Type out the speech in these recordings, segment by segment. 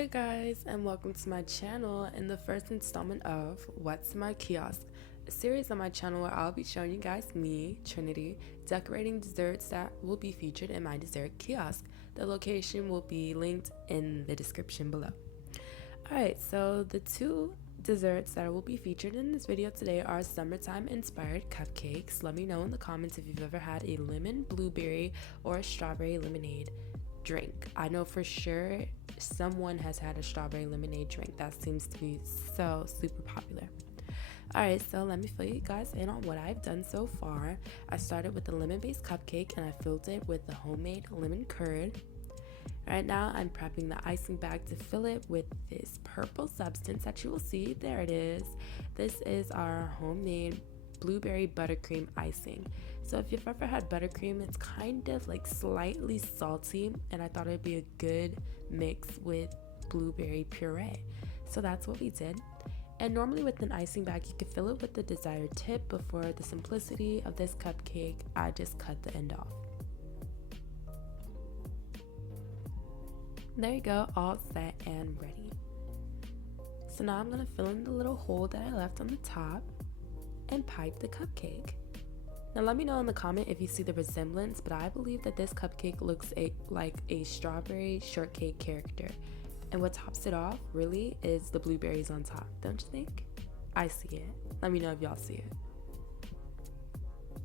Hey guys, and welcome to my channel in the first installment of What's My Kiosk, a series on my channel where I'll be showing you guys me, Trinity, decorating desserts that will be featured in my dessert kiosk. The location will be linked in the description below. Alright, so the two desserts that will be featured in this video today are summertime inspired cupcakes. Let me know in the comments if you've ever had a lemon blueberry or a strawberry lemonade drink. I know for sure someone has had a strawberry lemonade drink. That seems to be so super popular. Alright, so let me fill you guys in on what I've done so far. I started with the lemon-based cupcake and I filled it with the homemade lemon curd. Right now I'm prepping the icing bag to fill it with this purple substance that you will see. There it is. This is our homemade blueberry buttercream icing. So if you've ever had buttercream, it's kind of like slightly salty, and I thought it'd be a good mix with blueberry puree. So that's what we did. And normally with an icing bag, you could fill it with the desired tip, but for the simplicity of this cupcake, I just cut the end off. There you go, all set and ready. So now I'm gonna fill in the little hole that I left on the top and pipe the cupcake. Now let me know in the comment if you see the resemblance, but I believe that this cupcake looks like a strawberry shortcake character. And what tops it off really is the blueberries on top, don't you think? I see it. Let me know if y'all see it.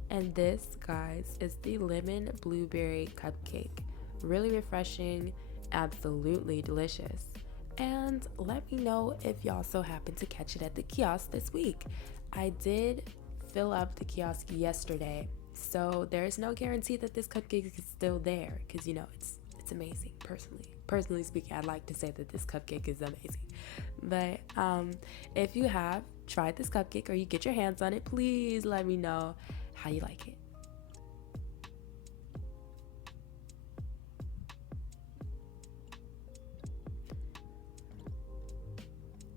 And this, guys, is the lemon blueberry cupcake. Really refreshing, absolutely delicious. And let me know if y'all so happen to catch it at the kiosk this week. I did fill up the kiosk yesterday, so there is no guarantee that this cupcake is still there, because you know it's amazing. Personally speaking, I'd like to say that this cupcake is amazing. But if you have tried this cupcake or you get your hands on it, please let me know how you like it.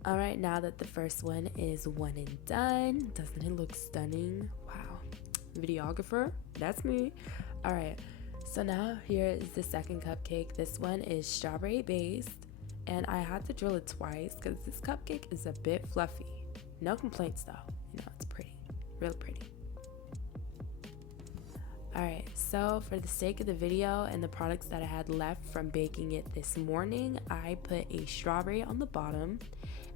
Alright, now that the first one is one and done, doesn't it look stunning? Wow. Videographer, that's me. Alright, so now here is the second cupcake. This one is strawberry based, and I had to drill it twice because this cupcake is a bit fluffy. No complaints though, you know, it's pretty, real pretty. Alright, so for the sake of the video and the products that I had left from baking it this morning, I put a strawberry on the bottom,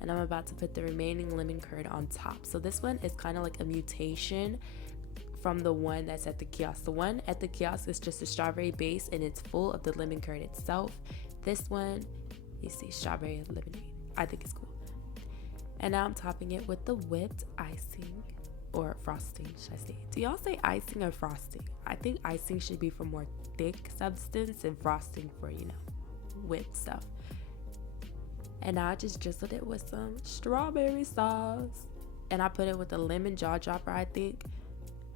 and I'm about to put the remaining lemon curd on top. So this one is kind of like a mutation from the one that's at the kiosk. The one at the kiosk is just a strawberry base and it's full of the lemon curd itself. This one, you see, strawberry lemonade. I think it's cool. And now I'm topping it with the whipped icing, or frosting, should I say. Do y'all say icing or frosting? I think icing should be for more thick substance and frosting for, you know, whipped stuff. And now I just drizzled it with some strawberry sauce. And I put it with a lemon jaw dropper, I think.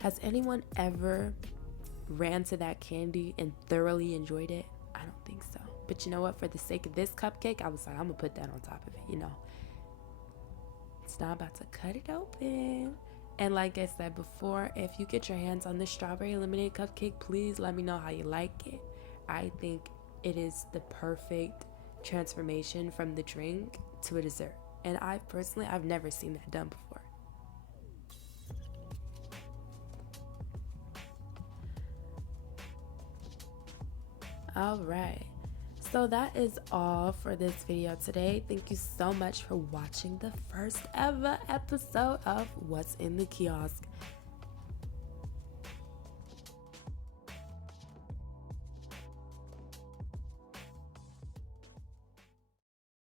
Has anyone ever ran to that candy and thoroughly enjoyed it? I don't think so. But you know what? For the sake of this cupcake, I was like, I'm going to put that on top of it, you know. It's now about to cut it open. And like I said before, if you get your hands on this strawberry lemonade cupcake, please let me know how you like it. I think it is the perfect transformation from the drink to a dessert, and I've never seen that done before. All right, so that is all for this video today. Thank you so much for watching the first ever episode of What's in the Kiosk.